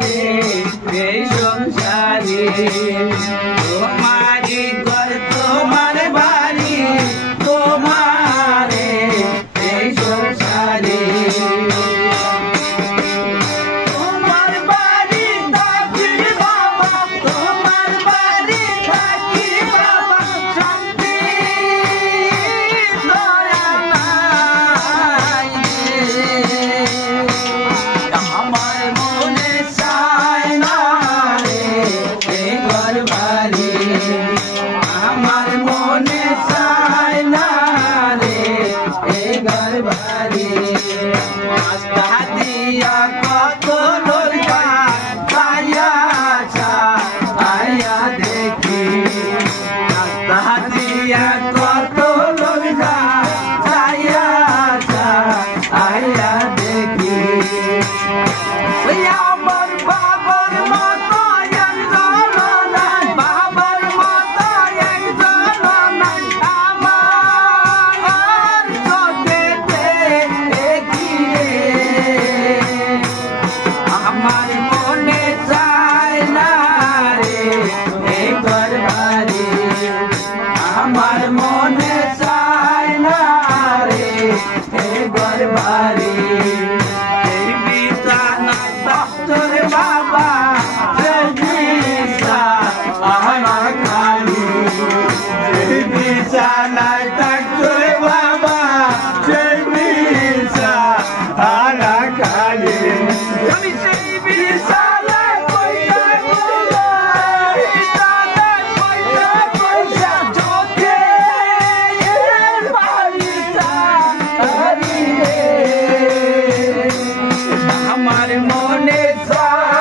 রে এই সংসারে তোমারি ঘর তোমার বাড়ি তোমারে এই সংসারে তোমার বাড়ি থাকি বাবা তোমার বাড়ি থাকি বাবা শান্তি দয়া নাই আমার মনে চায় না রে এই ঘর বাড়ি আমার মনে চায় না রে এই ঘর বাড়ি রাস্তা দিয়া কত লোকা আয়া আয়া দেখি রাস্তা দিয়া কত লোকা আয়া আয়া দেখি আমার বাবার মতো একজন নাই বাবার মতো একজন নাই আমার চোখেতে দেখি আমার মনে চায় না রে এই ঘর বাড়ি আমার মনে চায় না রে এই ঘর বাড়ি এই বিছানা ডক্টর বাবা এই বিছানা খালি এই বিছানায় ডক্টর বাবা সেই বিছানা খালি আমি সেই বিছানায় পয়সা পয়সা চোখে বাড়িটা আমার মনে চায়